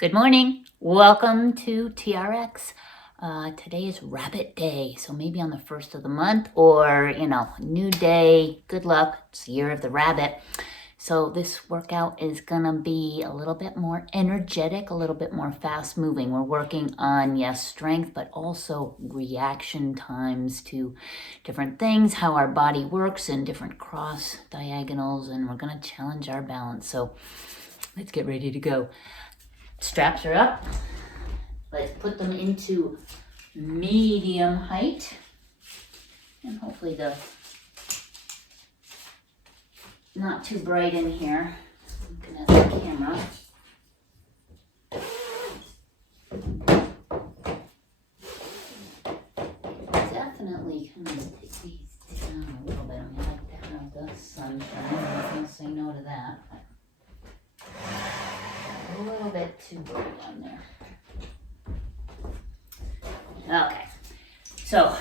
Good morning. Welcome to TRX. Today is Rabbit Day, so maybe on the first of the month or, new day. Good luck. It's the year of the rabbit. So this workout is going to be a little bit more energetic, a little bit more fast moving. We're working on, yes, strength, but also reaction times to different things, how our body works in different cross diagonals, and we're going to challenge our balance. So let's get ready to go. Straps are up. Let's put them into medium height. And hopefully not too bright in here. Looking at the camera. Definitely kind of take these down a little bit. I like to have the sunshine. I'm not going to say no to that. A little bit too bright down there. Okay, so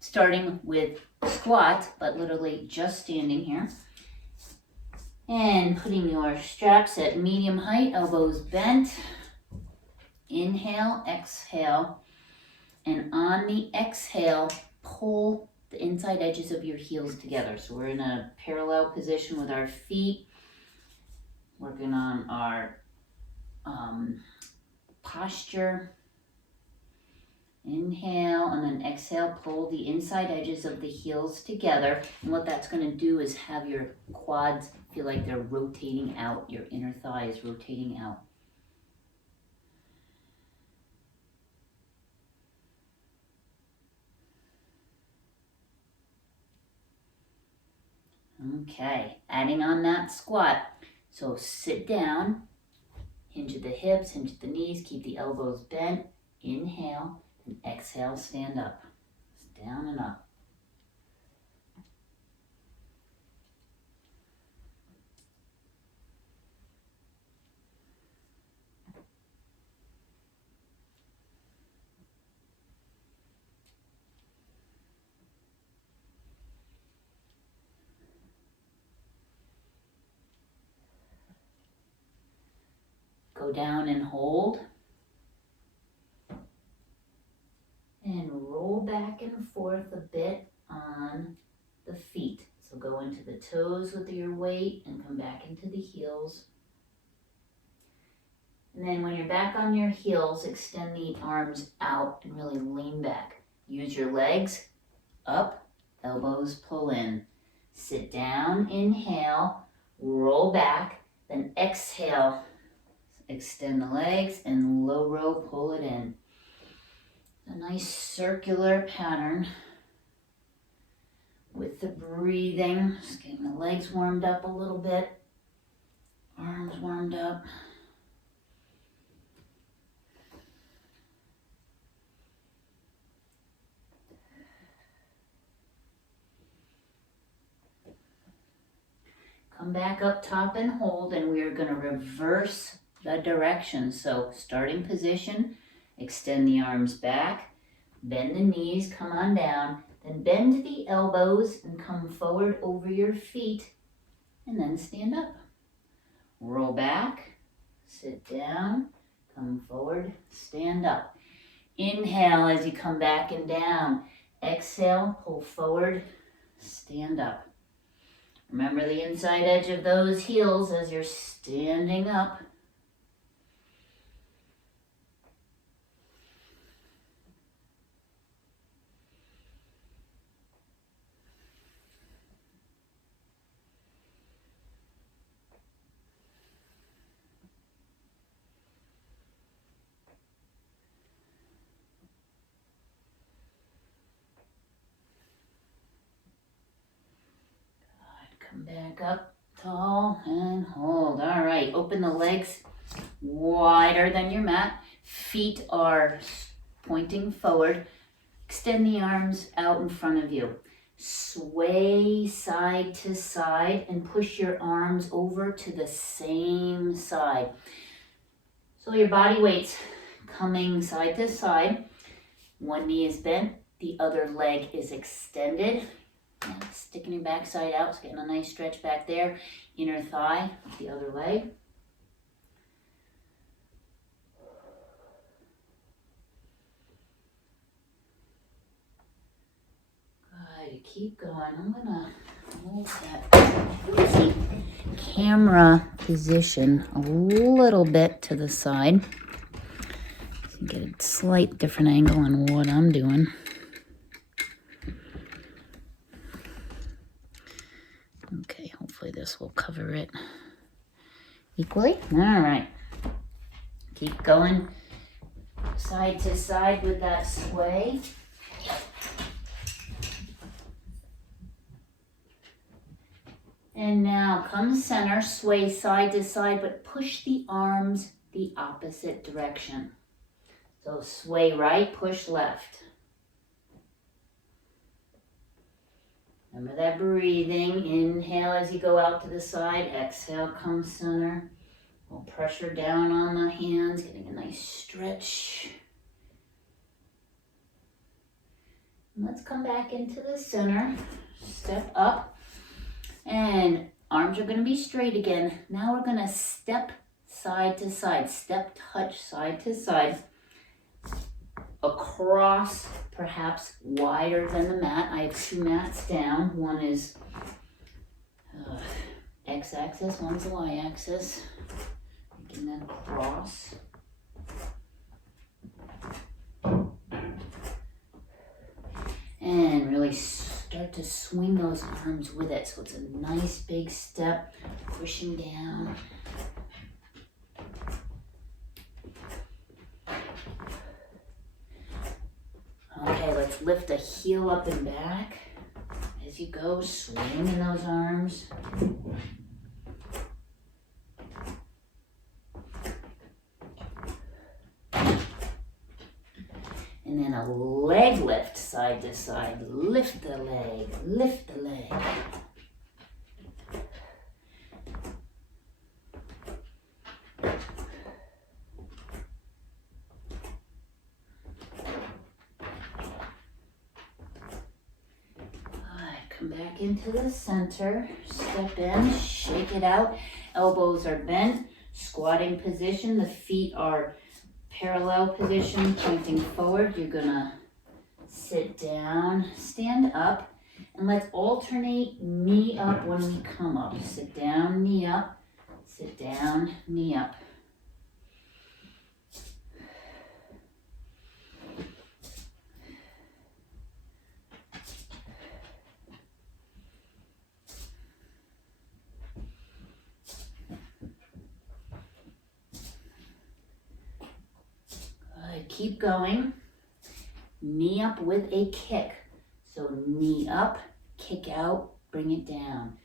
starting with squat, but literally just standing here. And putting your straps at medium height, elbows bent. Inhale, exhale. And on the exhale, pull the inside edges of your heels together. So we're in a parallel position with our feet. Working on our posture. Inhale and then exhale, pull the inside edges of the heels together. And what that's going to do is have your quads feel like they're rotating out, your inner thigh is rotating out. Okay, adding on that squat. So sit down, hinge at the hips, hinge at the knees, keep the elbows bent. Inhale and exhale, stand up. Down and up. Go down and hold. And roll back and forth a bit on the feet. So go into the toes with your weight and come back into the heels. And then when you're back on your heels, extend the arms out and really lean back. Use your legs up, elbows pull in. Sit down, inhale, roll back, then exhale. Extend the legs and low row, pull it in. A nice circular pattern with the breathing. Just getting the legs warmed up a little bit, arms warmed up. Come back up top and hold, and we are going to reverse the direction. So starting position, extend the arms back, bend the knees, come on down, then bend the elbows and come forward over your feet, and then stand up. Roll back, sit down, come forward, stand up. Inhale as you come back and down. Exhale, pull forward, stand up. Remember the inside edge of those heels as you're standing up. Come back up tall and hold. All right, open the legs wider than your mat. Feet are pointing forward. Extend the arms out in front of you. Sway side to side and push your arms over to the same side. So your body weight's coming side to side. One knee is bent, the other leg is extended. And sticking your backside out, so getting a nice stretch back there. Inner thigh with the other leg. keep going. I'm gonna move that camera position a little bit to the side. So you get a slight different angle on what I'm doing. Okay, hopefully this will cover it equally. All right. Keep going side to side with that sway. And now come center, sway side to side, but push the arms the opposite direction. So sway right, push left. Remember that breathing. Inhale as you go out to the side. Exhale, come center. We'll pressure down on the hands, getting a nice stretch. And let's come back into the center. Step up. And arms are going to be straight again. Now we're going to step side to side. Step, touch, side to side. Across, perhaps wider than the mat. I have two mats down. One is x-axis, one's y-axis. And then across. And really start to swing those arms with it. So it's a nice big step, pushing down. Okay, let's lift the heel up and back. As you go, swinging those arms. And then a leg lift side to side. Lift the leg, lift the leg. Come back into the center, step in, shake it out. Elbows are bent, squatting position. The feet are parallel position, pointing forward. You're gonna sit down, stand up, and let's alternate knee up when we come up. Sit down, knee up, sit down, knee up. Keep going. Knee up with a kick. So knee up, kick out, bring it down.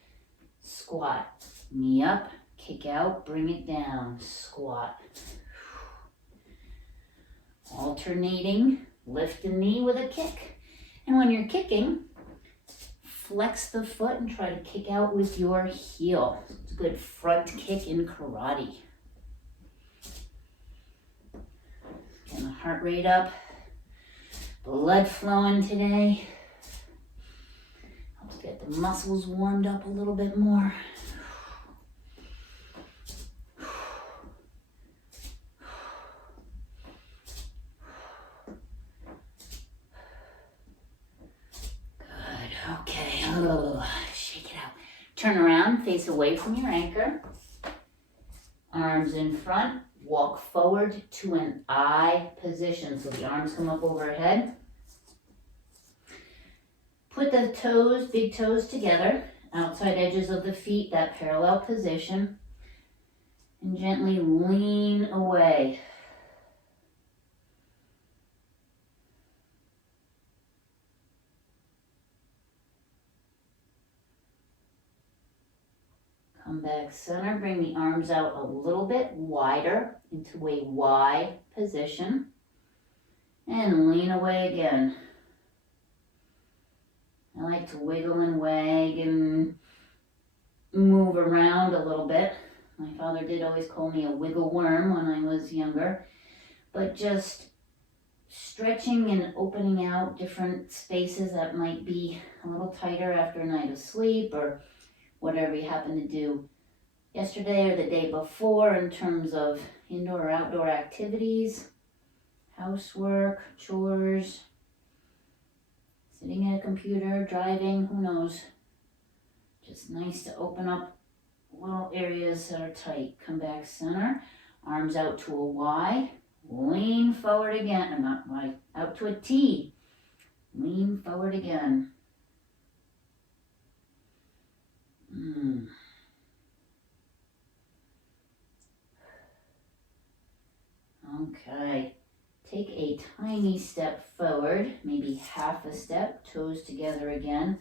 Squat. Knee up, kick out, bring it down. Squat. Alternating, lift the knee with a kick. And when you're kicking, flex the foot and try to kick out with your heel. It's a good front kick in karate. Getting the heart rate up, blood flowing today. Helps get the muscles warmed up a little bit more. Good, okay. Oh, shake it out. Turn around, face away from your anchor. Arms in front. Walk forward to an I position. So the arms come up overhead. Put the toes, big toes together. Outside edges of the feet, that parallel position. And gently lean away. Come back center, bring the arms out a little bit wider into a Y position. And lean away again. I like to wiggle and wag and move around a little bit. My father did always call me a wiggle worm when I was younger. But just stretching and opening out different spaces that might be a little tighter after a night of sleep or whatever you happen to do yesterday or the day before in terms of indoor or outdoor activities, housework, chores, sitting at a computer, driving, who knows. Just nice to open up little areas that are tight. Come back center, arms out to a Y, lean forward again, not Y, out to a T, lean forward again. Okay, take a tiny step forward, maybe half a step, toes together again.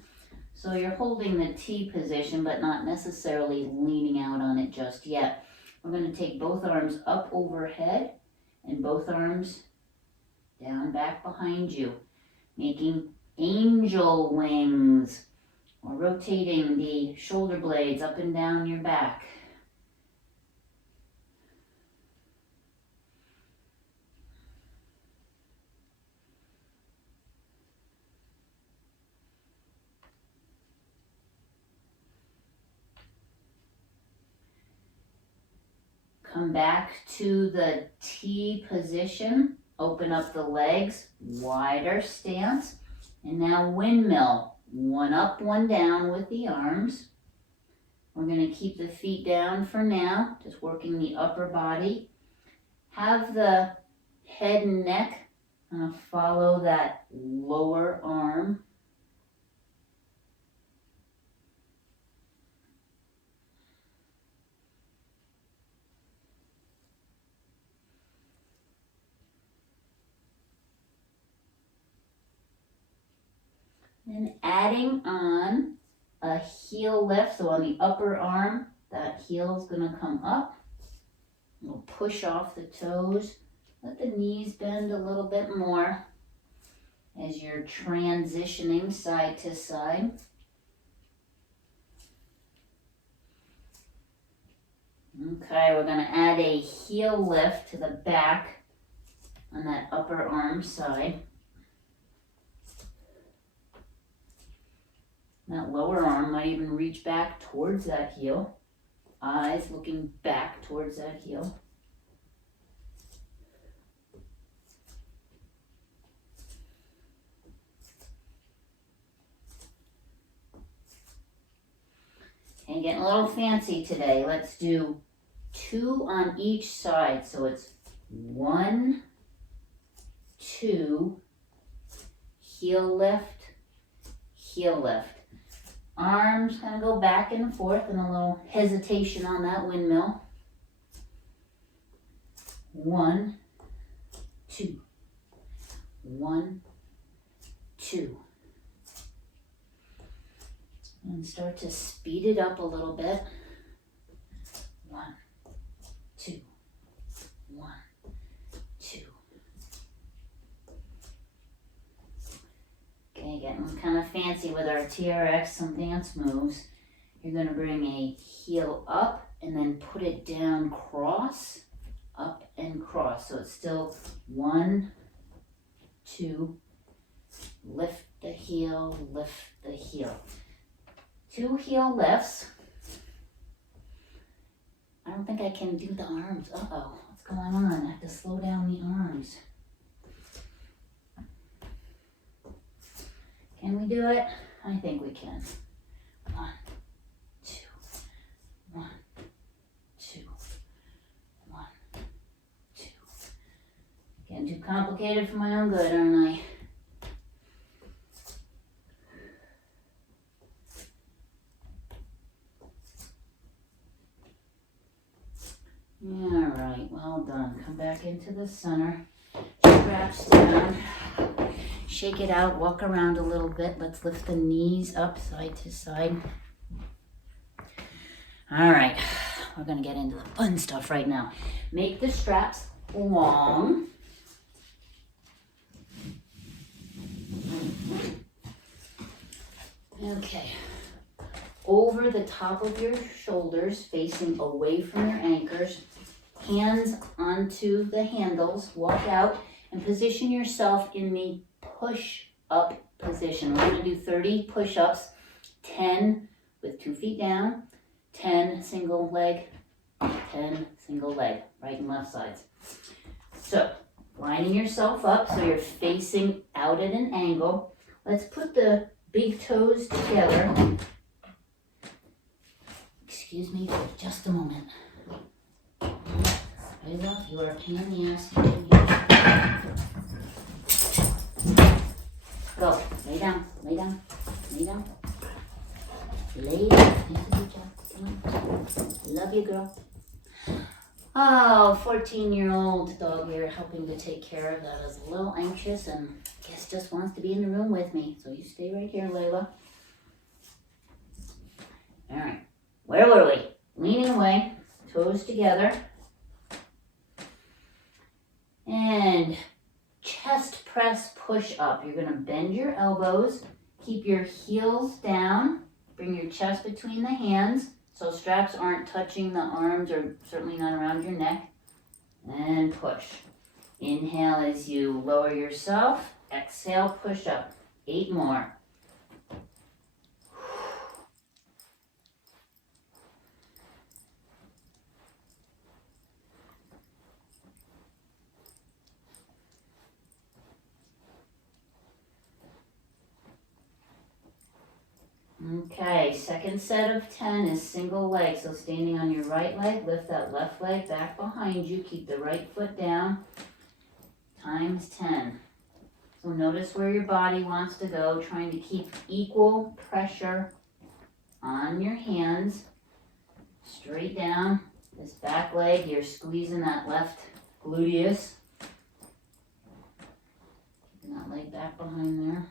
So you're holding the T position, but not necessarily leaning out on it just yet. We're going to take both arms up overhead and both arms down back behind you, making angel wings, or rotating the shoulder blades up and down your back. Come back to the T position, open up the legs, wider stance, and now windmill. One up, one down with the arms. We're going to keep the feet down for now, just working the upper body. Have the head and neck follow that lower arm. Then adding on a heel lift, so on the upper arm, that heel is going to come up. We'll push off the toes. Let the knees bend a little bit more as you're transitioning side to side. Okay, we're going to add a heel lift to the back on that upper arm side. That lower arm might even reach back towards that heel. Eyes looking back towards that heel. And getting a little fancy today. Let's do 2 on each side. So it's 1, 2, heel lift, heel lift. Arms kind of go back and forth, and a little hesitation on that windmill. 1, 2. 1, 2. And start to speed it up a little bit. 1, 2. 1, 2. Okay, getting kind of fancy with our TRX, some dance moves. You're going to bring a heel up and then put it down cross, up and cross. So it's still 1, 2, lift the heel, lift the heel. 2 heel lifts. I don't think I can do the arms. Uh-oh, what's going on? I have to slow down the arms. Can we do it? I think we can. 1, 2, 1, 2, 1, 2. Getting too complicated for my own good, aren't I? All right, well done. Come back into the center. Straps down. Shake it out, walk around a little bit. Let's lift the knees up side to side. All right, we're gonna get into the fun stuff right now. Make the straps long. Okay, over the top of your shoulders, facing away from your anchors, hands onto the handles, walk out and position yourself in the push-up position. We're going to do 30 push-ups, 10 with 2 feet down, 10 single leg, 10 single leg, right and left sides. So, lining yourself up so you're facing out at an angle. Let's put the big toes together. Excuse me for just a moment. Layla, you are a pain in the ass. Go. Lay down. Lay down. Lay down. Lay down. Good job. Come on. Love you, girl. Oh, 14-year-old dog here helping to take care of that is a little anxious and I guess just wants to be in the room with me. So you stay right here, Layla. All right. Where were we? Leaning away, toes together. And chest press push up. You're going to bend your elbows, keep your heels down, bring your chest between the hands so straps aren't touching the arms or certainly not around your neck. And push. Inhale as you lower yourself. Exhale, push up. 8 more. Okay, second set of 10 is single leg. So standing on your right leg, lift that left leg back behind you. Keep the right foot down. Times 10. So notice where your body wants to go, trying to keep equal pressure on your hands. Straight down. This back leg, you're squeezing that left gluteus. Keeping that leg back behind there.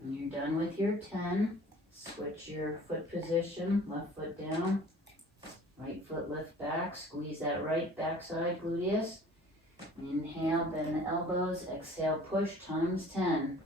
When you're done with your 10, switch your foot position, left foot down, right foot lift back, squeeze that right backside gluteus. Inhale, bend the elbows, exhale, push, times 10.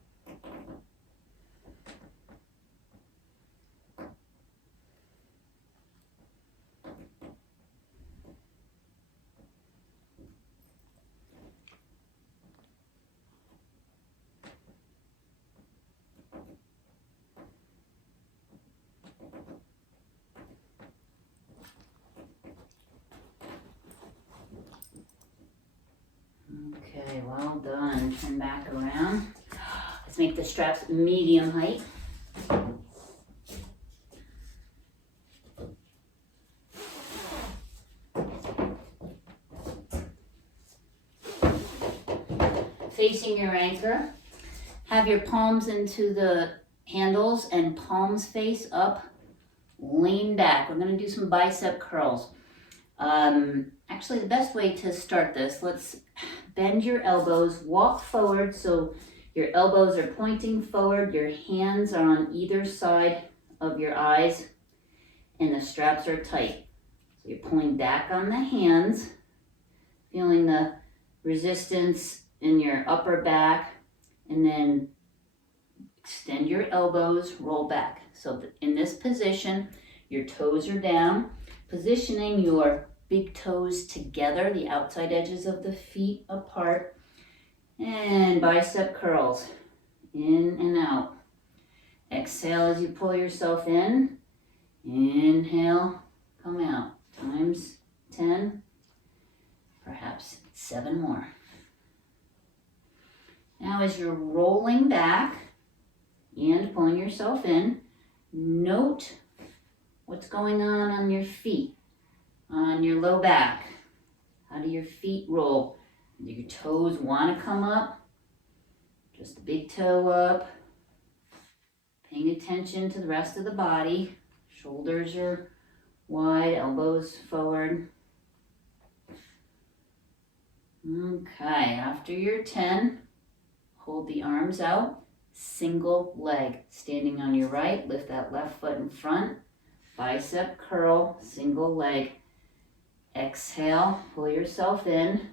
Okay, well done. Turn back around. Let's make the straps medium height. Facing your anchor. Have your palms into the handles and palms face up. Lean back. We're going to do some bicep curls. Actually, the best way to start this, let's bend your elbows, walk forward so your elbows are pointing forward, your hands are on either side of your eyes, and the straps are tight. So you're pulling back on the hands, feeling the resistance in your upper back, and then extend your elbows, roll back. So in this position, your toes are down, positioning your big toes together, the outside edges of the feet apart, and bicep curls, in and out. Exhale as you pull yourself in, inhale, come out, times 10, perhaps 7 more. Now as you're rolling back and pulling yourself in, note what's going on your feet. On your low back, how do your feet roll? Do your toes want to come up? Just the big toe up. Paying attention to the rest of the body. Shoulders are wide, elbows forward. Okay, after your 10, hold the arms out. Single leg. Standing on your right, lift that left foot in front. Bicep curl, single leg. Exhale, pull yourself in.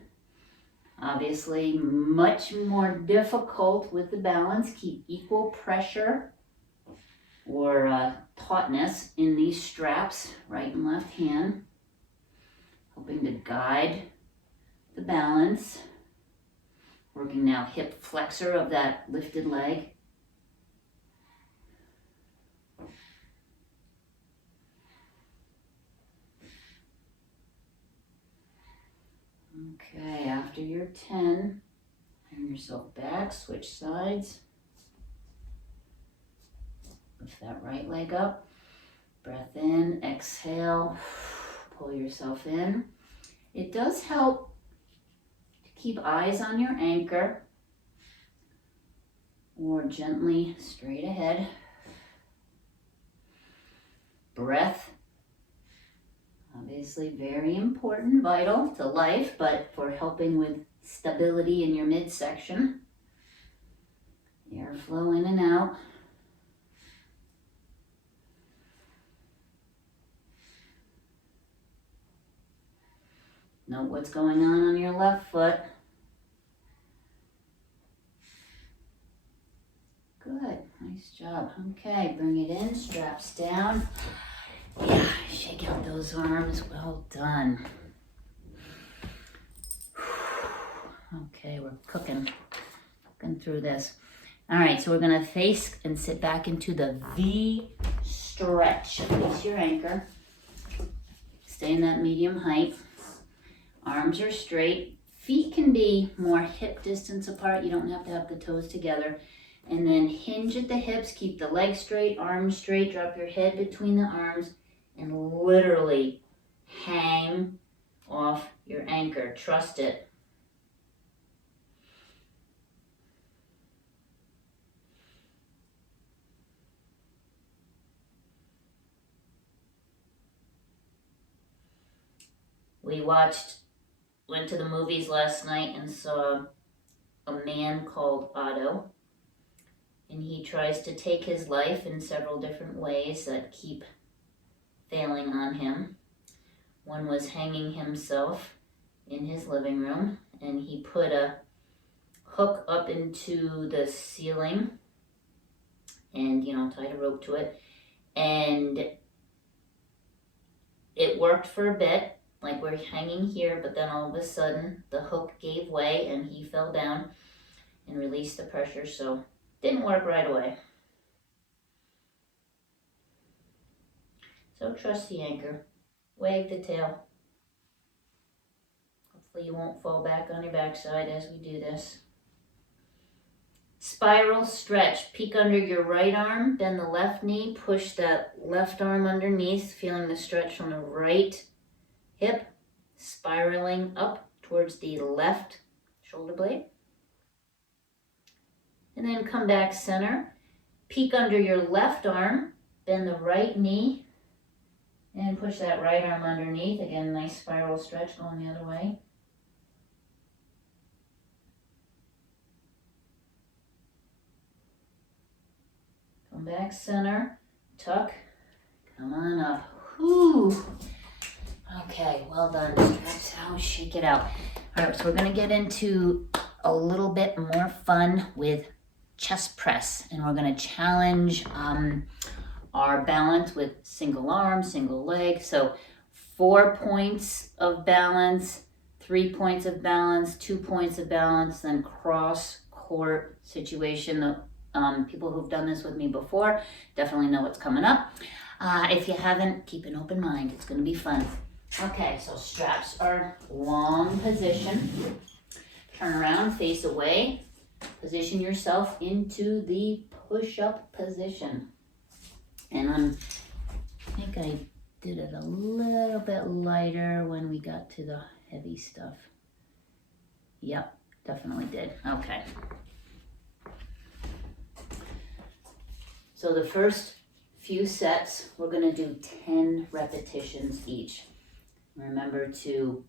Obviously, much more difficult with the balance. Keep equal pressure or tautness in these straps, right and left hand. Helping to guide the balance. Working now hip flexor of that lifted leg. Okay, after your 10, turn yourself back, switch sides. Lift that right leg up. Breath in, exhale, pull yourself in. It does help to keep eyes on your anchor or gently straight ahead. Breath, obviously very important, vital to life, but for helping with stability in your midsection. Airflow in and out. Note what's going on your left foot. Good, nice job. Okay, bring it in, straps down. Yeah, shake out those arms, well done. Okay, we're cooking through this. All right, so we're gonna face and sit back into the V stretch. Face your anchor. Stay in that medium height. Arms are straight. Feet can be more hip distance apart. You don't have to have the toes together. And then hinge at the hips, keep the legs straight, arms straight, drop your head between the arms, and literally hang off your anchor. Trust it. We went to the movies last night and saw a man called Otto. And he tries to take his life in several different ways that keep failing on him. One was hanging himself in his living room, and he put a hook up into the ceiling and, tied a rope to it. And it worked for a bit, like we're hanging here, but then all of a sudden the hook gave way and he fell down and released the pressure, so didn't work right away. So trust the anchor. Wag the tail. Hopefully you won't fall back on your backside as we do this. Spiral stretch. Peek under your right arm, bend the left knee, push that left arm underneath, feeling the stretch from the right hip, spiraling up towards the left shoulder blade. And then come back center. Peek under your left arm, bend the right knee, and push that right arm underneath. Again, nice spiral stretch going the other way. Come back center, tuck, come on up. Whew. Okay, well done. Stretch out, shake it out. All right, so we're gonna get into a little bit more fun with chest press, and we're going to challenge our balance with single arm, single leg. So 4 points of balance, 3 points of balance, 2 points of balance, then cross court situation. The people who've done this with me before definitely know what's coming up. If you haven't, keep an open mind. It's going to be fun. Okay, so straps are long position. Turn around, face away. Position yourself into the push-up position. And I think I did it a little bit lighter when we got to the heavy stuff. Yep, definitely did. Okay. So the first few sets, we're going to do 10 repetitions each. Remember to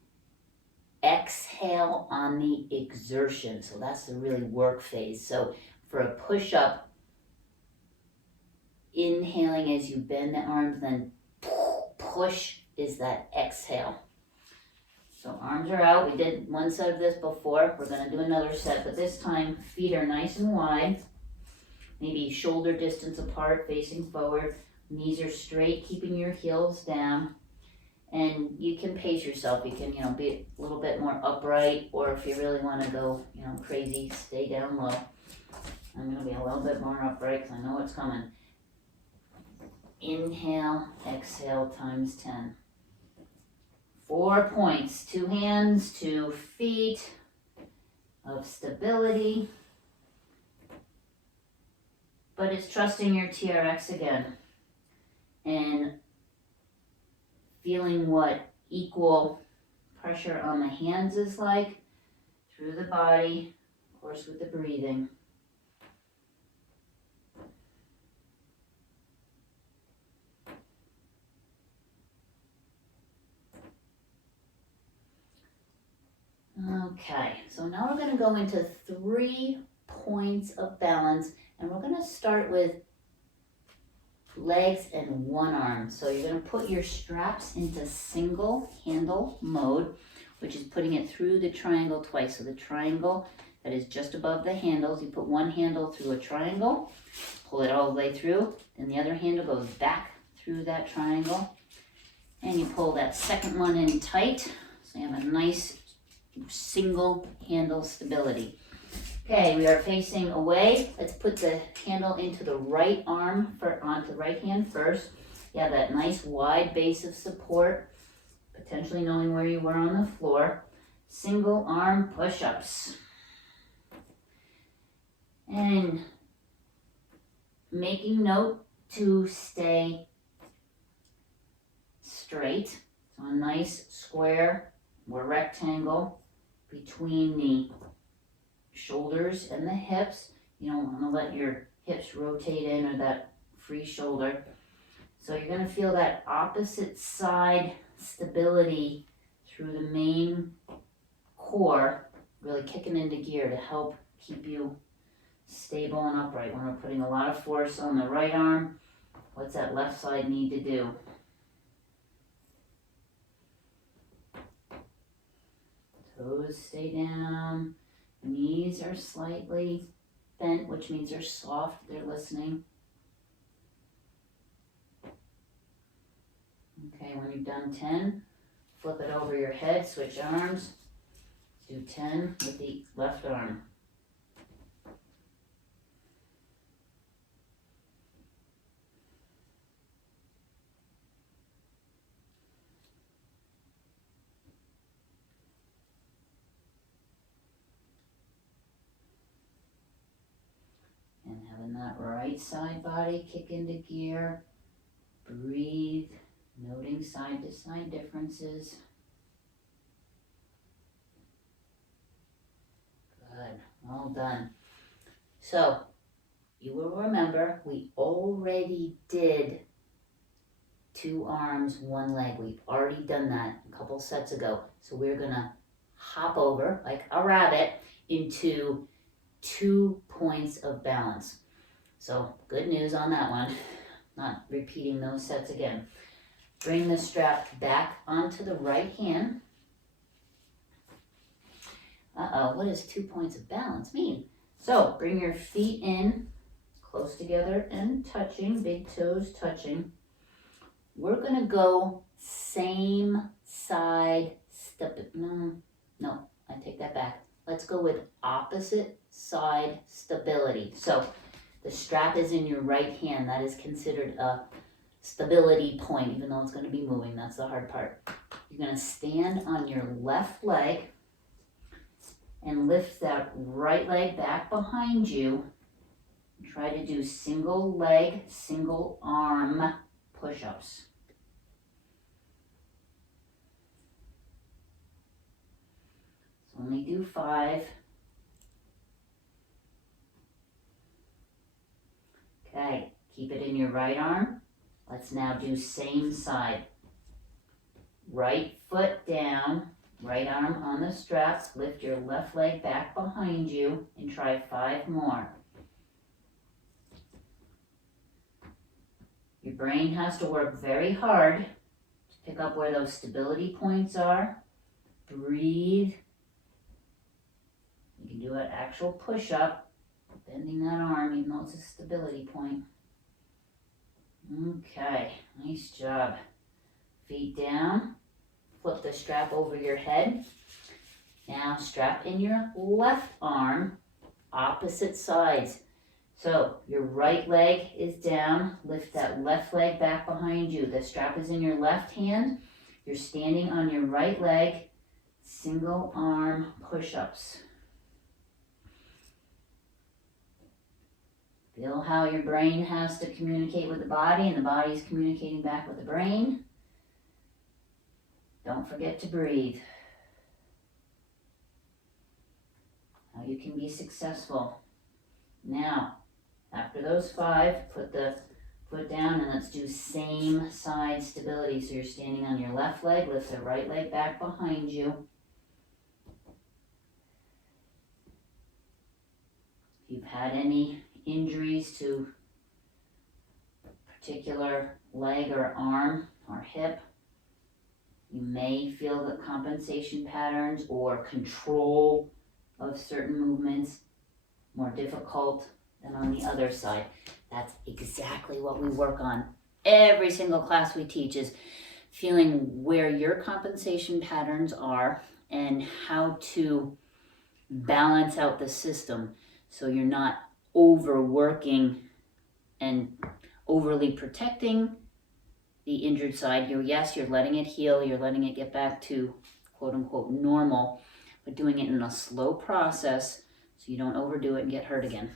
exhale on the exertion. So that's the really work phase. So for a push-up, inhaling as you bend the arms, then push is that exhale. So arms are out. We did one set of this before. We're going to do another set, but this time feet are nice and wide. Maybe shoulder distance apart, facing forward. Knees are straight, keeping your heels down. And you can pace yourself. You can, be a little bit more upright, or if you really want to go, crazy, stay down low. I'm going to be a little bit more upright because I know what's coming. Inhale, exhale times 10. 4 points, 2 hands, 2 feet of stability. But it's trusting your TRX again and feeling what equal pressure on the hands is like through the body, of course with the breathing. Okay, so now we're going to go into 3 points of balance, and we're going to start with legs and one arm. So you're going to put your straps into single handle mode, which is putting it through the triangle twice. So the triangle that is just above the handles, you put one handle through a triangle, pull it all the way through, then the other handle goes back through that triangle, and you pull that second one in tight, so you have a nice single handle stability. Okay, we are facing away. Let's put the handle into the right arm onto the right hand first. You have that nice wide base of support, potentially knowing where you were on the floor. Single arm push-ups. And making note to stay straight. So a nice square or rectangle between the shoulders and the hips. You don't want to let your hips rotate in or that free shoulder. So you're going to feel that opposite side stability through the main core, really kicking into gear to help keep you stable and upright. When we're putting a lot of force on the right arm, what's that left side need to do? Toes stay down. Knees are slightly bent, which means they're soft, they're listening. Okay, when you've done 10, flip it over your head, switch arms. Do 10 with the left arm. And having that right side body kick into gear. Breathe, noting side to side differences. Good, all done. So, you will remember we already did 2 arms, 1 leg. We've already done that a couple sets ago. So we're gonna hop over like a rabbit into 2 points of balance. So good news on that one. Not repeating those sets again. Bring the strap back onto the right hand. What does 2 points of balance mean? So bring your feet in close together and touching, big toes touching. We're gonna go same side step. No, I take that back. Let's go with opposite side stability. So the strap is in your right hand. That is considered a stability point, even though it's going to be moving. That's the hard part. You're going to stand on your left leg and lift that right leg back behind you. Try to do single leg, single arm push-ups. So only do 5. Okay, keep it in your right arm. Let's now do same side. Right foot down, right arm on the straps. Lift your left leg back behind you and try 5 more. Your brain has to work very hard to pick up where those stability points are. Breathe. You can do an actual push-up. Bending that arm, even though it's a stability point. Okay, nice job. Feet down. Flip the strap over your head. Now strap in your left arm, opposite sides. So your right leg is down. Lift that left leg back behind you. The strap is in your left hand. You're standing on your right leg, single arm push-ups. Feel how your brain has to communicate with the body and the body's communicating back with the brain. Don't forget to breathe. How you can be successful. Now, after those 5, put the foot down and let's do same side stability. So you're standing on your left leg, lift the right leg back behind you. If you've had any injuries to a particular leg or arm or hip, you may feel the compensation patterns or control of certain movements more difficult than on the other side. That's exactly what we work on. Every single class we teach is feeling where your compensation patterns are and how to balance out the system so you're not overworking and overly protecting the injured side. Yes, you're letting it heal, you're letting it get back to quote unquote normal, but doing it in a slow process so you don't overdo it and get hurt again.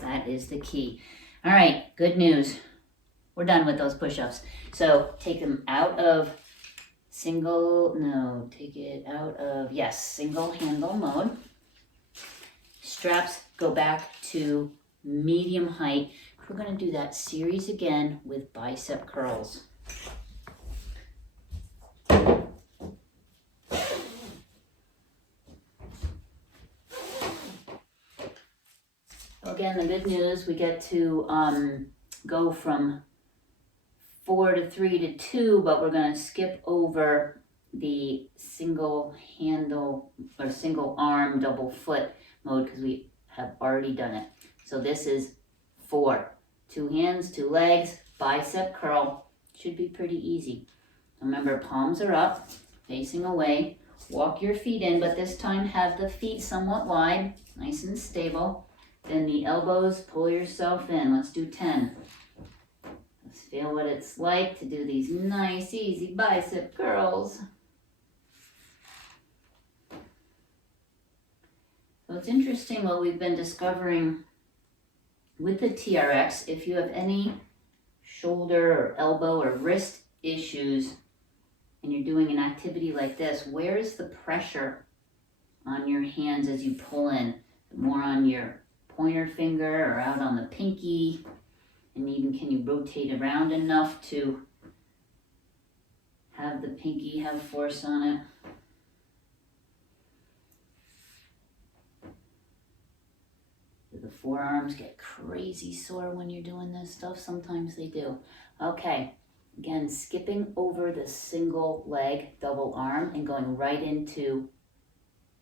That is the key. All right, good news. We're done with those push-ups. So take them out of single handle mode. Straps go back to medium height. We're going to do that series again with bicep curls. Again, the good news, we get to go from 4 to 3 to 2, but we're going to skip over the single handle or single arm double foot mode because we have already done it. So this is 4. 2 hands, 2 legs, bicep curl. Should be pretty easy. Remember, palms are up, facing away. Walk your feet in, but this time have the feet somewhat wide, nice and stable. Then the elbows, pull yourself in. Let's do 10. Let's feel what it's like to do these nice, easy bicep curls. So it's interesting what we've been discovering with the TRX. If you have any shoulder or elbow or wrist issues and you're doing an activity like this, where is the pressure on your hands as you pull in? More on your pointer finger or out on the pinky? And even can you rotate around enough to have the pinky have force on it? Do the forearms get crazy sore when you're doing this stuff? Sometimes they do. Okay, again, skipping over the single leg double arm and going right into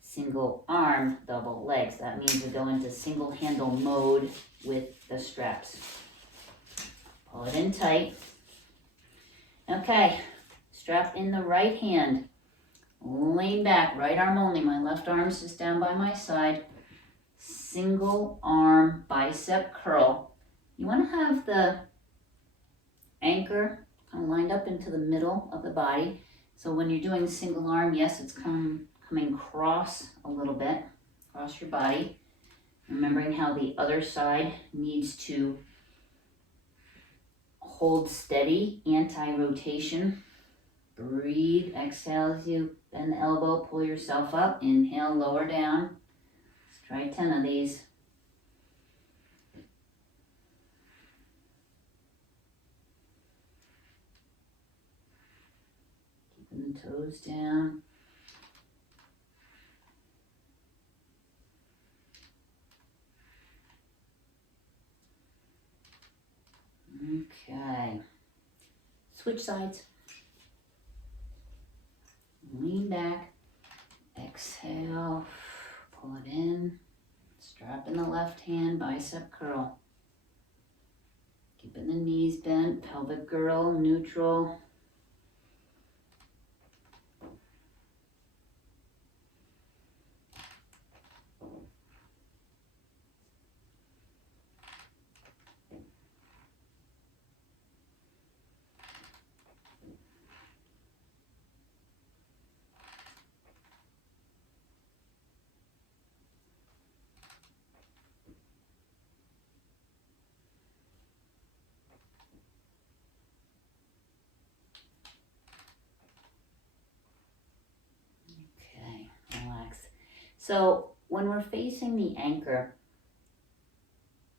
single arm double legs. That means we go into single handle mode with the straps. Pull it in tight. Okay, strap in the right hand. Lean back, right arm only. My left arm's just down by my side. Single arm bicep curl. You want to have the anchor kind of lined up into the middle of the body. So when you're doing single arm, yes, it's coming cross a little bit, across your body. Remembering how the other side needs to hold steady, anti-rotation. Breathe, exhale as you bend the elbow, pull yourself up. Inhale, lower down. Let's try 10 of these. Keeping the toes down. Okay. Switch sides. Lean back. Exhale. Pull it in. Strap in the left hand, bicep curl. Keeping the knees bent, pelvic girdle neutral. So when we're facing the anchor,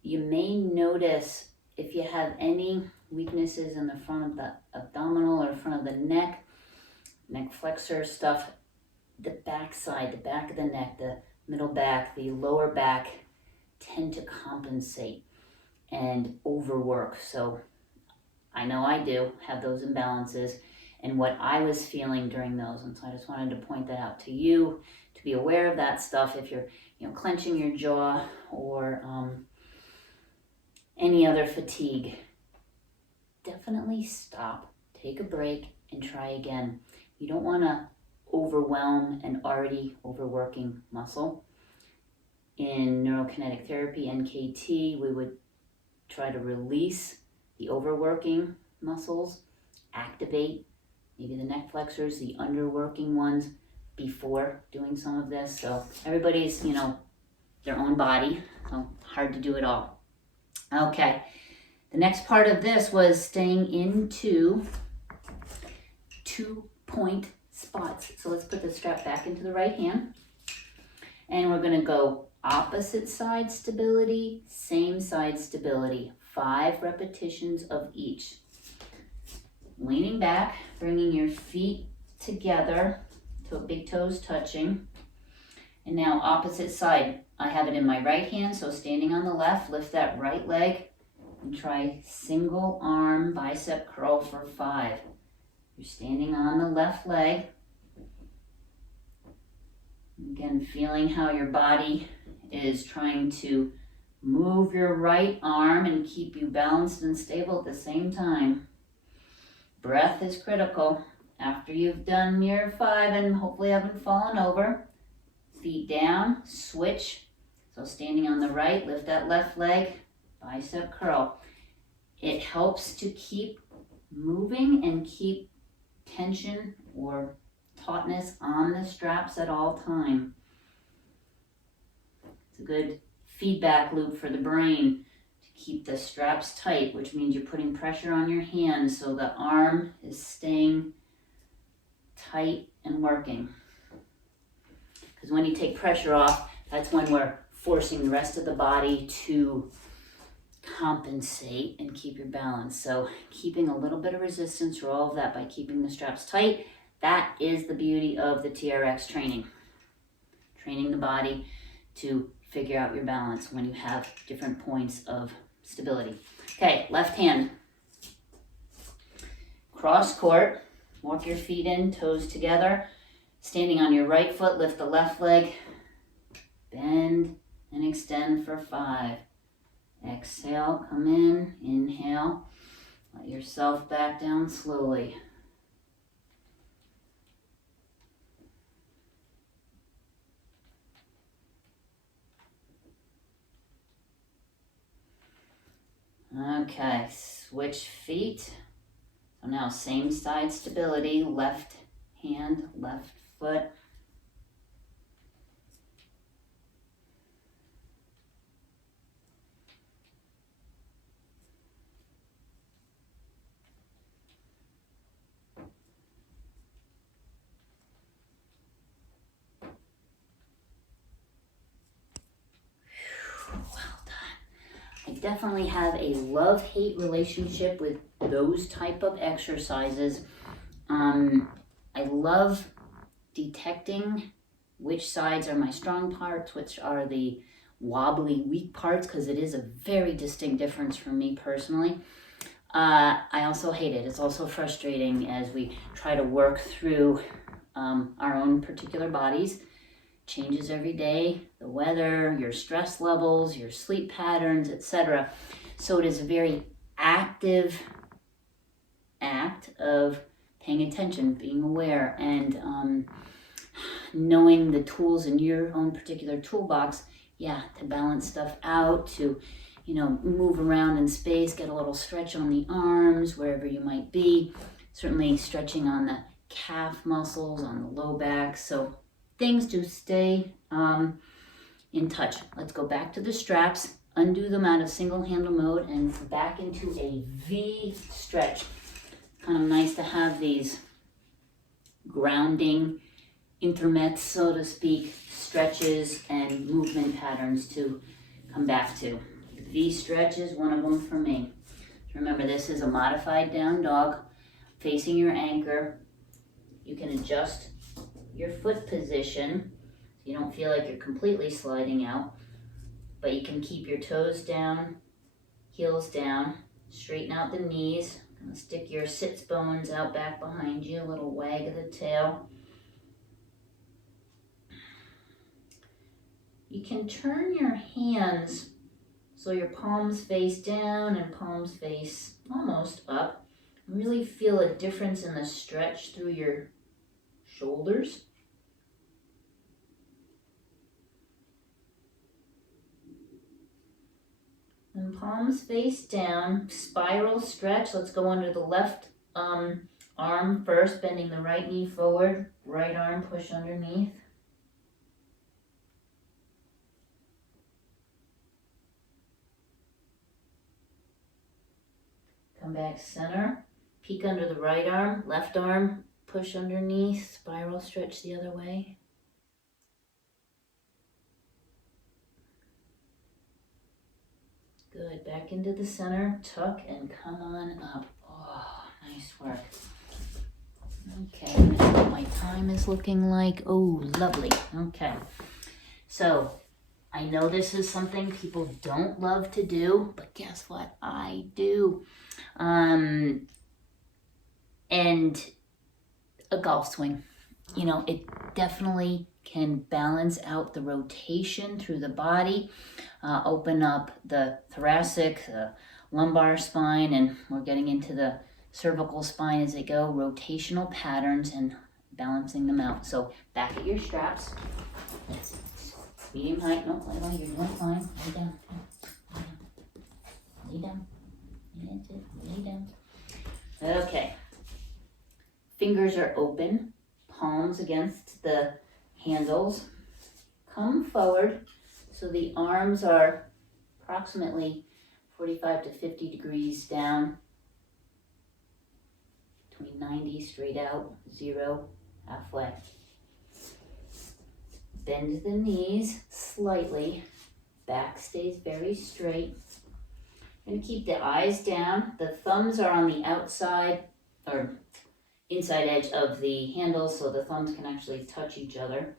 you may notice if you have any weaknesses in the front of the abdominal or front of the neck flexor stuff, the back side, the back of the neck, the middle back, the lower back tend to compensate and overwork. So I know I do have those imbalances and what I was feeling during those. And so I just wanted to point that out to you, to be aware of that stuff. If you're, clenching your jaw or any other fatigue, definitely stop, take a break, and try again. You don't want to overwhelm an already overworking muscle. In neurokinetic therapy, NKT, we would try to release the overworking muscles, activate maybe the neck flexors, the underworking ones before doing some of this. So everybody's, their own body, so hard to do it all. Okay, the next part of this was staying into 2-point spots. So let's put the strap back into the right hand. And we're gonna go opposite side stability, same side stability. 5 repetitions of each. Leaning back, bringing your feet together, big toes touching. And now opposite side. I have it in my right hand, so standing on the left, lift that right leg and try single arm bicep curl for 5. You're standing on the left leg. Again, feeling how your body is trying to move your right arm and keep you balanced and stable at the same time. Breath is critical. After you've done your 5 and hopefully haven't fallen over, feet down, switch. So standing on the right, lift that left leg, bicep curl. It helps to keep moving and keep tension or tautness on the straps at all time. It's a good feedback loop for the brain to keep the straps tight, which means you're putting pressure on your hands so the arm is staying tight and working. Because when you take pressure off, that's when we're forcing the rest of the body to compensate and keep your balance. So keeping a little bit of resistance for all of that by keeping the straps tight, that is the beauty of the TRX training. Training the body to figure out your balance when you have different points of stability. Okay, left hand. Cross court, walk your feet in, toes together. Standing on your right foot, lift the left leg, bend and extend for 5. Exhale, come in, inhale, let yourself back down slowly. Okay, switch feet. So now same side stability, left hand, left foot. I definitely have a love-hate relationship with those type of exercises. I love detecting which sides are my strong parts, which are the wobbly, weak parts, because it is a very distinct difference for me personally. I also hate it. It's also frustrating as we try to work through our own particular bodies. Changes every day, the weather, your stress levels, your sleep patterns, etc. So it is a very active act of paying attention, being aware, and knowing the tools in your own particular toolbox, to balance stuff out, to move around in space, get a little stretch on the arms, wherever you might be, certainly stretching on the calf muscles, on the low back, so things to stay in touch. Let's go back to the straps, undo them out of single handle mode and back into a V stretch. Kind of nice to have these grounding intermets, so to speak, stretches and movement patterns to come back to. V stretch is one of them for me. Remember, this is a modified down dog facing your anchor. You can adjust your foot position so you don't feel like you're completely sliding out, but you can keep your toes down, heels down, straighten out the knees, stick your sits bones out back behind you, a little wag of the tail. You can turn your hands so your palms face down and palms face almost up. Really feel a difference in the stretch through your shoulders. And palms face down, spiral stretch. Let's go under the left arm first, bending the right knee forward, right arm push underneath. Come back center, peek under the right arm, left arm, push underneath, spiral stretch the other way. Good, back into the center, tuck and come on up. Oh, nice work. Okay, let me see what my time is looking like. Oh, lovely. Okay, so I know this is something people don't love to do, but guess what? I do. And a golf swing, you know, it definitely can balance out the rotation through the body, open up the thoracic, the lumbar spine, and we're getting into the cervical spine as they go, rotational patterns and balancing them out. So back at your straps. Medium height, no, you're doing fine. Lay down. Lay down. That's it. Lay down. Okay. Fingers are open, palms against the handles. Come forward so the arms are approximately 45 to 50 degrees down, between 90 straight out, 0 halfway. Bend the knees slightly, back stays very straight. You're going to keep the eyes down. The thumbs are on the outside or inside edge of the handles, so the thumbs can actually touch each other.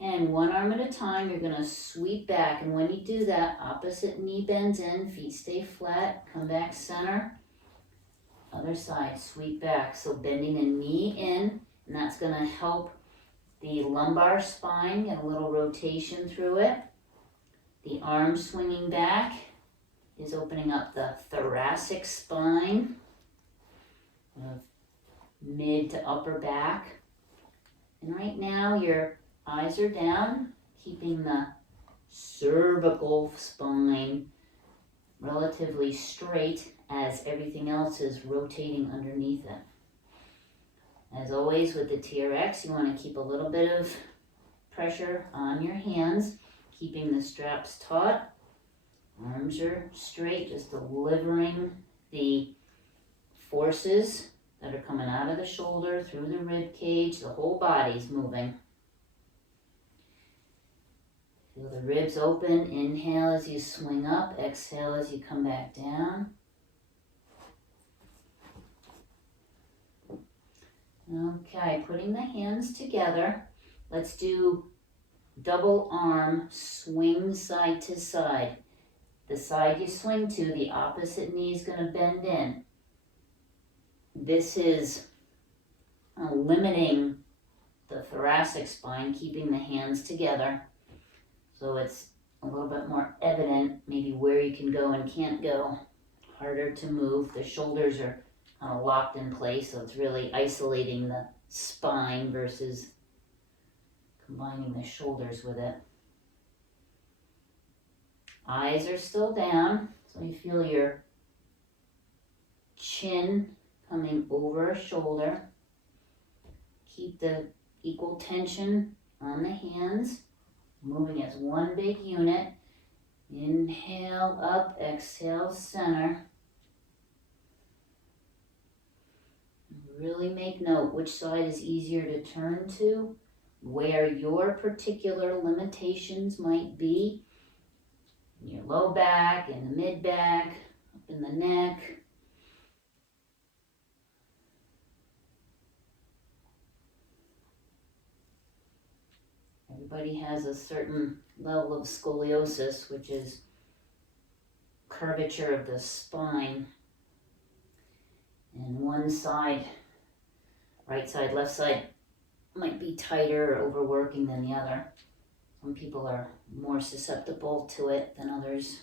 And one arm at a time, you're going to sweep back. And when you do that, opposite knee bends in, feet stay flat, come back center. Other side, sweep back. So bending the knee in, and that's going to help the lumbar spine get a little rotation through it. The arm swinging back is opening up the thoracic spine, mid to upper back. And right now your eyes are down, keeping the cervical spine relatively straight as everything else is rotating underneath it. As always with the TRX, you want to keep a little bit of pressure on your hands, keeping the straps taut. Arms are straight, just delivering the forces that are coming out of the shoulder, through the rib cage, the whole body's moving. Feel the ribs open, inhale as you swing up, exhale as you come back down. Okay, putting the hands together, let's do double arm swing side to side. The side you swing to, the opposite knee is going to bend in. This is limiting the thoracic spine, keeping the hands together. So it's a little bit more evident maybe where you can go and can't go. Harder to move. The shoulders are kind of locked in place, so it's really isolating the spine versus combining the shoulders with it. Eyes are still down, so you feel your chin coming over shoulder. Keep the equal tension on the hands, moving as one big unit. Inhale up, exhale center. Really make note which side is easier to turn to where your particular limitations might be. In your low back, in the mid back, up in the neck. Everybody has a certain level of scoliosis, which is curvature of the spine. And one side, right side, left side, might be tighter or overworking than the other. Some people are more susceptible to it than others.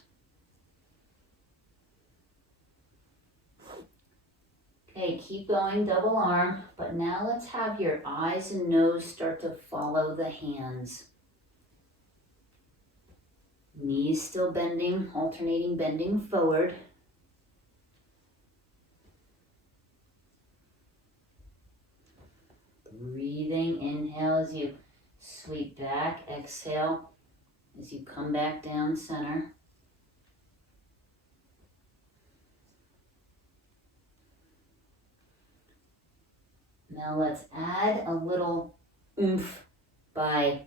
Okay, keep going, double arm, but now let's have your eyes and nose start to follow the hands. Knees still bending, alternating bending forward. Breathing, inhale as you sweep back, exhale as you come back down center. Now let's add a little oomph by,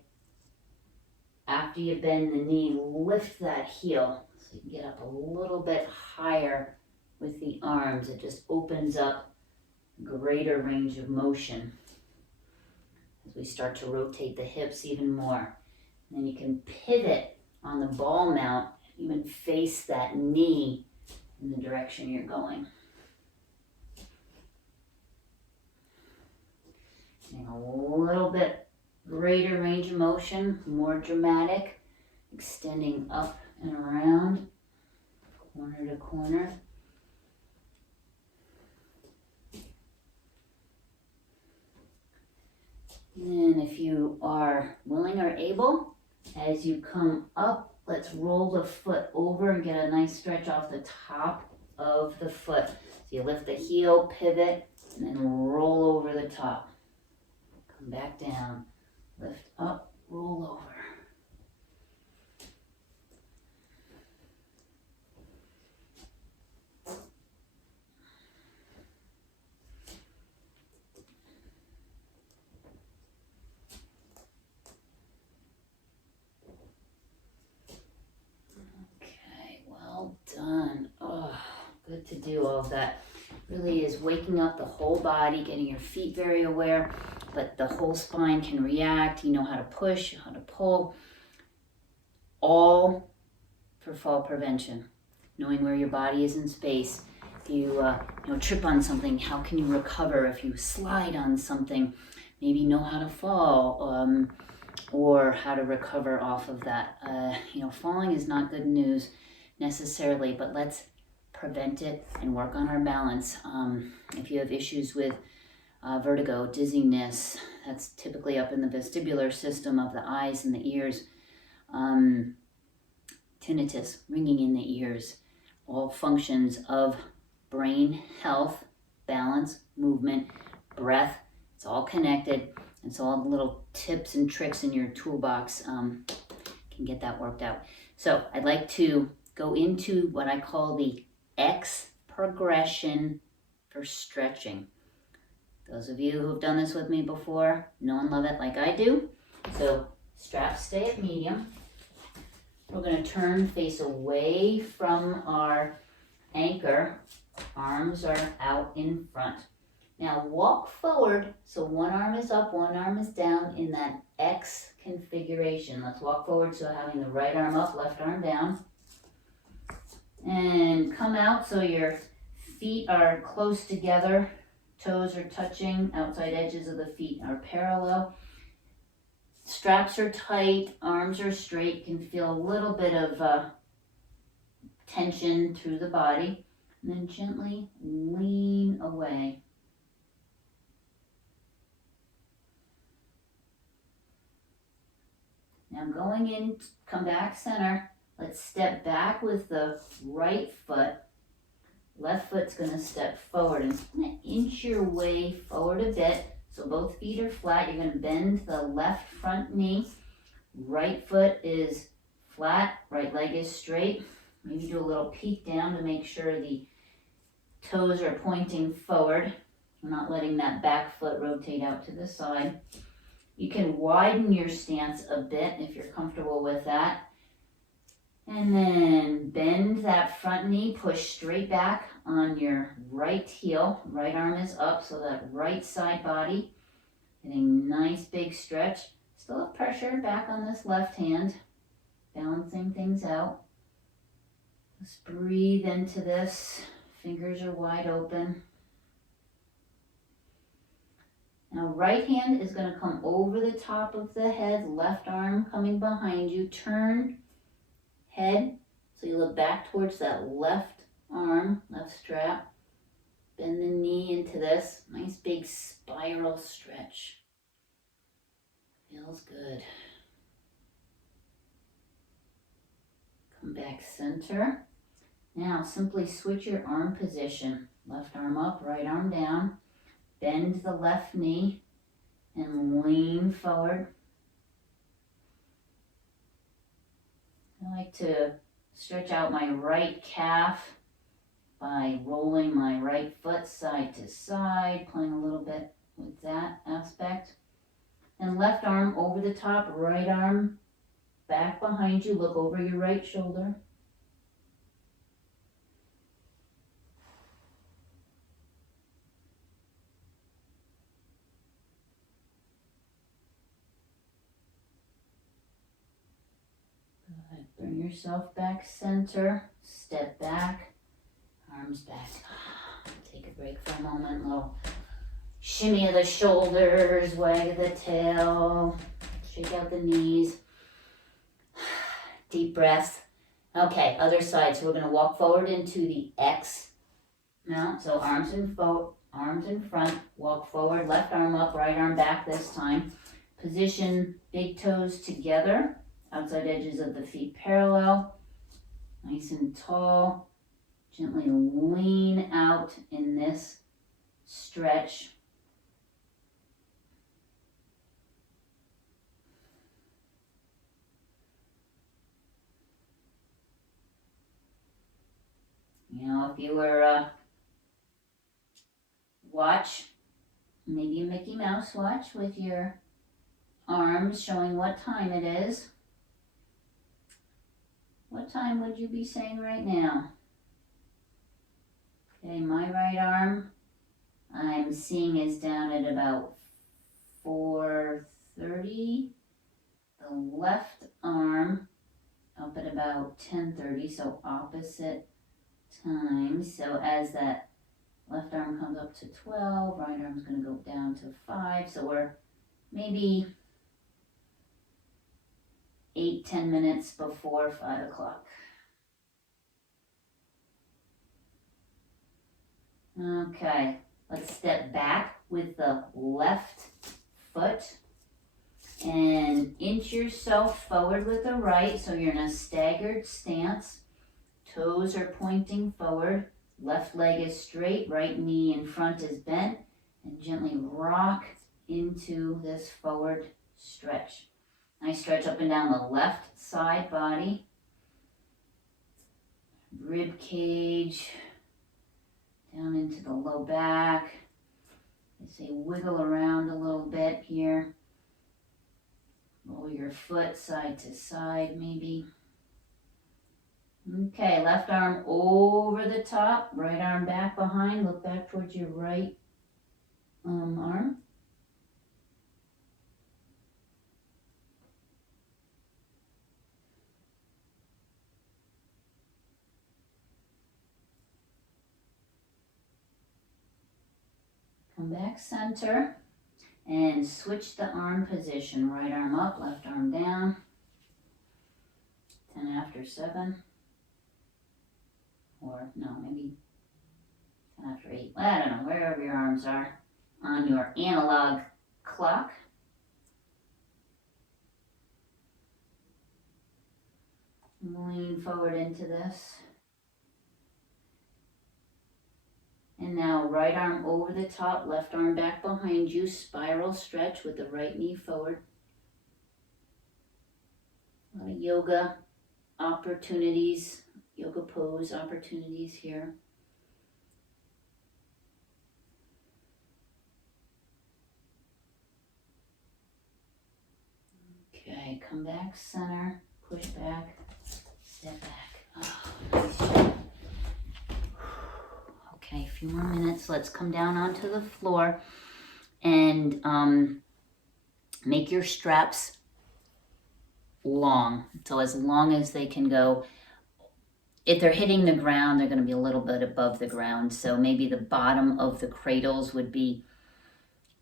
after you bend the knee, lift that heel so you can get up a little bit higher with the arms. It just opens up greater range of motion as we start to rotate the hips even more. And then you can pivot on the ball mount, even face that knee in the direction you're going. And a little bit greater range of motion, more dramatic, extending up and around, corner to corner. And if you are willing or able, as you come up, let's roll the foot over and get a nice stretch off the top of the foot. So you lift the heel, pivot, and then roll over the top. Come back down, lift up, roll over. Done. Oh, good to do all of that. Really is waking up the whole body, getting your feet very aware, but the whole spine can react. You know how to push, how to pull, all for fall prevention. Knowing where your body is in space. If you trip on something, how can you recover? If you slide on something, maybe know how to fall or how to recover off of that. Falling is not good news necessarily, but let's prevent it and work on our balance. If you have issues with vertigo, dizziness, that's typically up in the vestibular system of the eyes and the ears. Tinnitus, ringing in the ears, all functions of brain health, balance, movement, breath. It's all connected, and so all the little tips and tricks in your toolbox can get that worked out. So I'd like to go into what I call the X progression for stretching. Those of you who've done this with me before know and love it like I do. So straps stay at medium. We're going to turn face away from our anchor. Arms are out in front. Now walk forward, so one arm is up, one arm is down in that X configuration. Let's walk forward, so having the right arm up, left arm down. And come out so your feet are close together, toes are touching, outside edges of the feet are parallel. Straps are tight, arms are straight, you can feel a little bit of tension through the body. And then gently lean away. Now going in, come back center. Let's step back with the right foot. Left foot's going to step forward and kind of inch your way forward a bit. So both feet are flat. You're going to bend the left front knee. Right foot is flat. Right leg is straight. Maybe do a little peek down to make sure the toes are pointing forward. We're not letting that back foot rotate out to the side. You can widen your stance a bit if you're comfortable with that. And then bend that front knee, push straight back on your right heel. Right arm is up, so that right side body. Getting nice big stretch. Still have pressure back on this left hand. Balancing things out. Just breathe into this. Fingers are wide open. Now right hand is going to come over the top of the head, left arm coming behind you. Turn head, so you look back towards that left arm, left strap. Bend the knee into this. Nice big spiral stretch. Feels good. Come back center. Now simply switch your arm position. Left arm up, right arm down. Bend the left knee and lean forward. I like to stretch out my right calf by rolling my right foot side to side, playing a little bit with that aspect. And left arm over the top, right arm back behind you. Look over your right shoulder. Good. Bring yourself back center. Step back. Arms back. Take a break for a moment. Little shimmy of the shoulders, wag of the tail. Shake out the knees. Deep breath. Okay, other side. So we're going to walk forward into the X mount. So arms in front. Walk forward. Left arm up, right arm back this time. Position big toes together. Outside edges of the feet parallel. Nice and tall. Gently lean out in this stretch. You know, if you were watch, maybe a Mickey Mouse watch with your arms showing what time it is. What time would you be saying right now? Okay, my right arm, I'm seeing is down at about 4:30. The left arm up at about 10:30, so opposite times. So as that left arm comes up to 12, right arm's going to go down to 5. So we're maybe 8-10 minutes before 5 o'clock. Okay, let's step back with the left foot and inch yourself forward with the right, so you're in a staggered stance. Toes are pointing forward, left leg is straight, right knee in front is bent, and gently rock into this forward stretch. Nice stretch up and down the left side body, rib cage, down into the low back. I say wiggle around a little bit here. Roll your foot side to side maybe. Okay, left arm over the top, right arm back behind. Look back towards your right arm. Come back center and switch the arm position. Right arm up, left arm down. 10 after 7. Or no, maybe 10 after 8. I don't know, wherever your arms are on your analog clock. Lean forward into this. And now right arm over the top, left arm back behind you, spiral stretch with the right knee forward. A lot of yoga opportunities, yoga pose opportunities here. right, come back center, push back, step back. Oh, nice job. Okay, a few more minutes. Let's come down onto the floor and make your straps long. So as long as they can go. If they're hitting the ground, they're going to be a little bit above the ground. So maybe the bottom of the cradles would be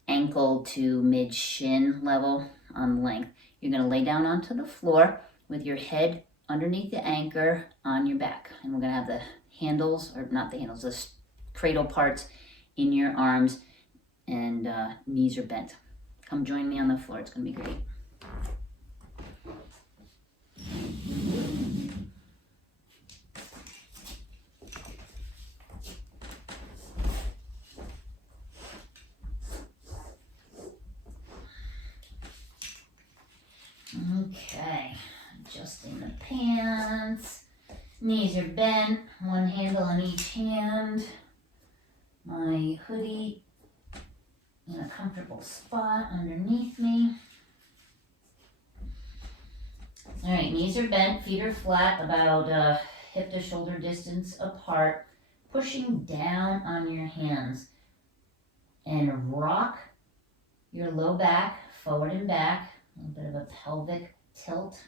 ankle to mid-shin level on length. You're going to lay down onto the floor with your head underneath the anchor on your back. And we're going to have the handles, or not the handles, the cradle parts in your arms, and knees are bent. Come join me on the floor. It's going to be great. Okay, adjusting the pants. Knees are bent, one handle on each hand. My hoodie in a comfortable spot underneath me. All right, knees are bent, feet are flat, about hip to shoulder distance apart. Pushing down on your hands and rock your low back forward and back. A little bit of a pelvic tilt.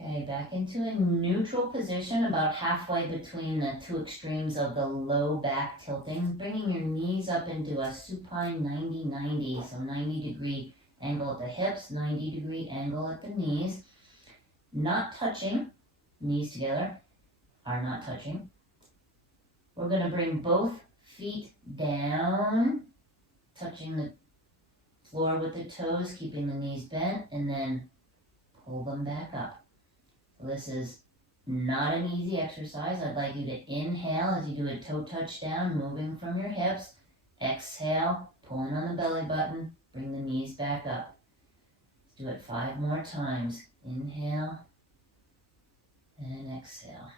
Okay, back into a neutral position, about halfway between the two extremes of the low back tilting. Bringing your knees up into a supine 90-90, so 90-degree angle at the hips, 90-degree angle at the knees. Not touching, knees together are not touching. We're going to bring both feet down, touching the floor with the toes, keeping the knees bent, and then pull them back up. This is not an easy exercise. I'd like you to inhale as you do a toe touch down, moving from your hips. Exhale, pulling on the belly button, bring the knees back up. Let's do it 5 more times. Inhale and exhale.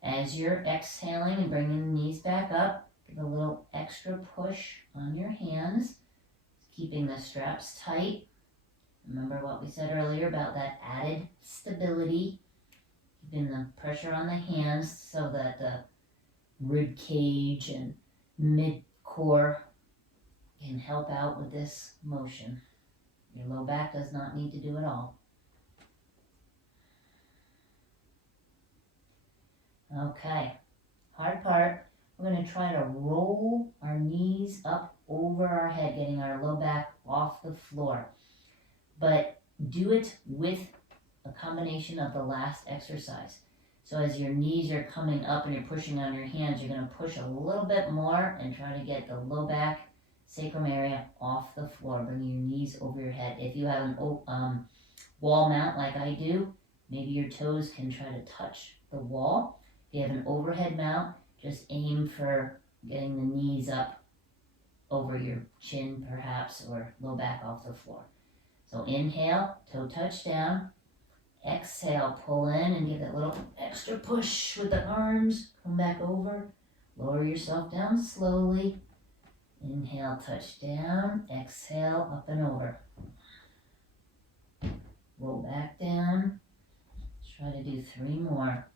As you're exhaling and bringing the knees back up, give a little extra push on your hands, keeping the straps tight. Remember what we said earlier about that added stability, keeping the pressure on the hands so that the rib cage and mid-core can help out with this motion. Your low back does not need to do it all. Okay, hard part. We're going to try to roll our knees up over our head, getting our low back off the floor. But do it with a combination of the last exercise. So as your knees are coming up and you're pushing on your hands, you're going to push a little bit more and try to get the low back, sacrum area off the floor, bringing your knees over your head. If you have an wall mount like I do, maybe your toes can try to touch the wall. If you have an overhead mount, just aim for getting the knees up over your chin perhaps, or low back off the floor. So inhale, toe touch down. Exhale, pull in and give that little extra push with the arms. Come back over. Lower yourself down slowly. Inhale, touch down. Exhale, up and over. Roll back down. Try to do 3 more.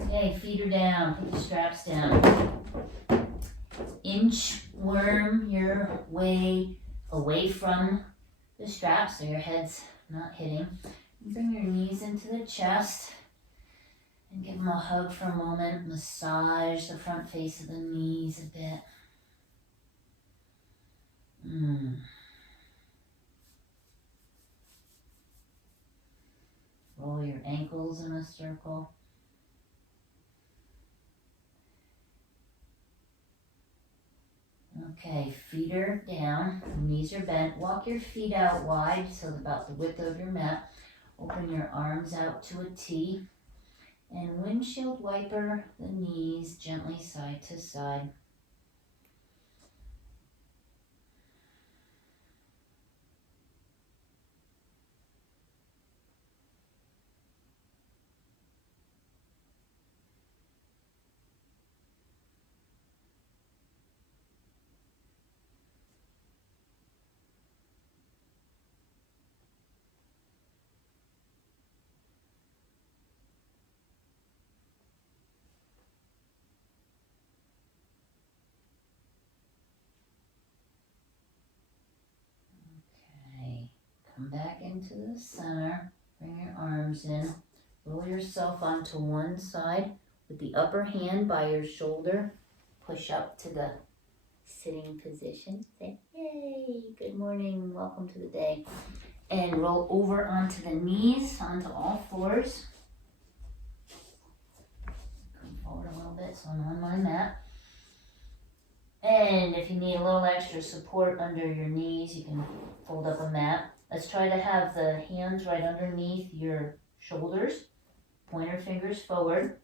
Okay, feet are down, put the straps down. Inchworm your way away from the straps so your head's not hitting. Bring your knees into the chest and give them a hug for a moment. Massage the front face of the knees a bit. Roll your ankles in a circle. Okay, feet are down, knees are bent. Walk your feet out wide, so about the width of your mat. Open your arms out to a T. And windshield wiper the knees gently side to side. Okay, come back into the center. Bring your arms in. Roll yourself onto one side with the upper hand by your shoulder. Push up to the sitting position. Say, yay, good morning, welcome to the day. And roll over onto the knees, onto all fours. Come forward a little bit so I'm on my mat. And if you need a little extra support under your knees, you can fold up a mat. Let's try to have the hands right underneath your shoulders. Pointer fingers forward.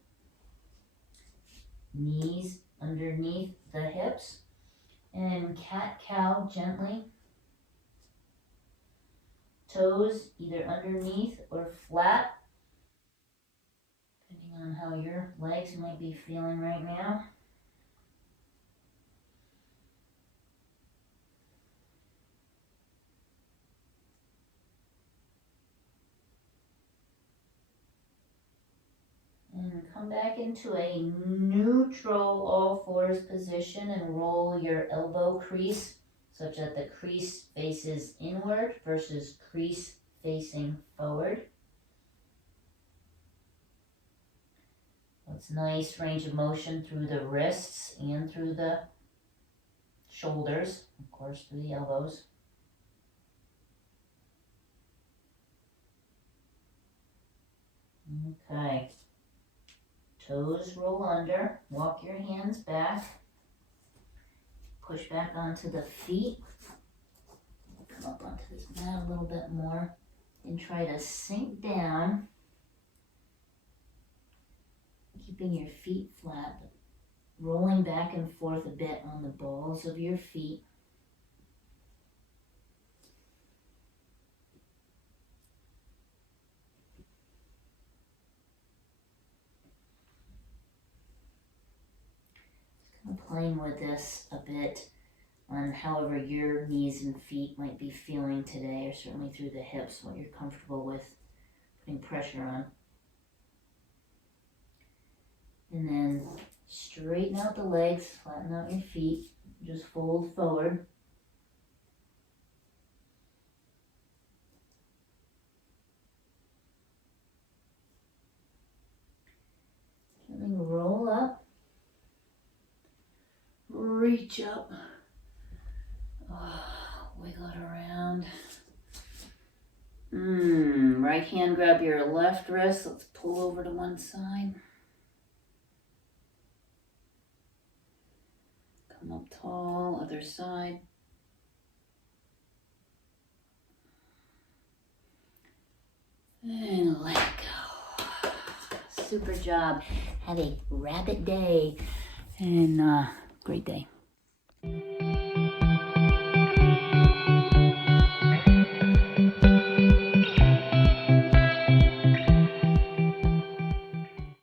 Knees underneath the hips. And cat-cow gently. Toes either underneath or flat, depending on how your legs might be feeling right now. And come back into a neutral all fours position and roll your elbow crease such that the crease faces inward versus crease facing forward. It's nice range of motion through the wrists and through the shoulders, of course through the elbows. Okay. Toes roll under, walk your hands back, push back onto the feet, come up onto this mat a little bit more, and try to sink down, keeping your feet flat, but rolling back and forth a bit on the balls of your feet. Playing with this a bit on however your knees and feet might be feeling today, or certainly through the hips, what you're comfortable with putting pressure on. And then straighten out the legs, flatten out your feet, just fold forward. And then roll up. Reach up, wiggle it around. Right hand grab your left wrist. Let's pull over to one side. Come up tall, other side. And let go. Super job. Have a rabbit day and great day.